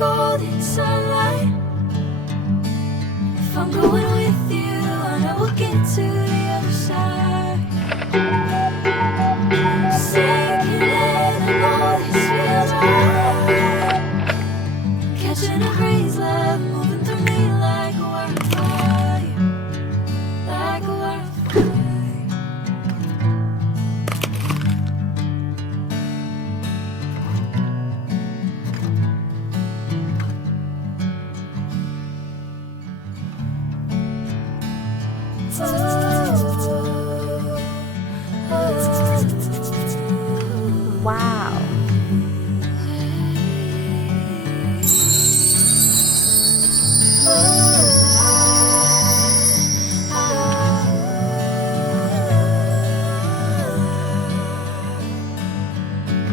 golden sunlight. If I'm going with you, I know we'll get to the other side. Sinking in, I know this feels right. Catching a breeze, love, moving through me like a wildfire, like a wildfire. Oh,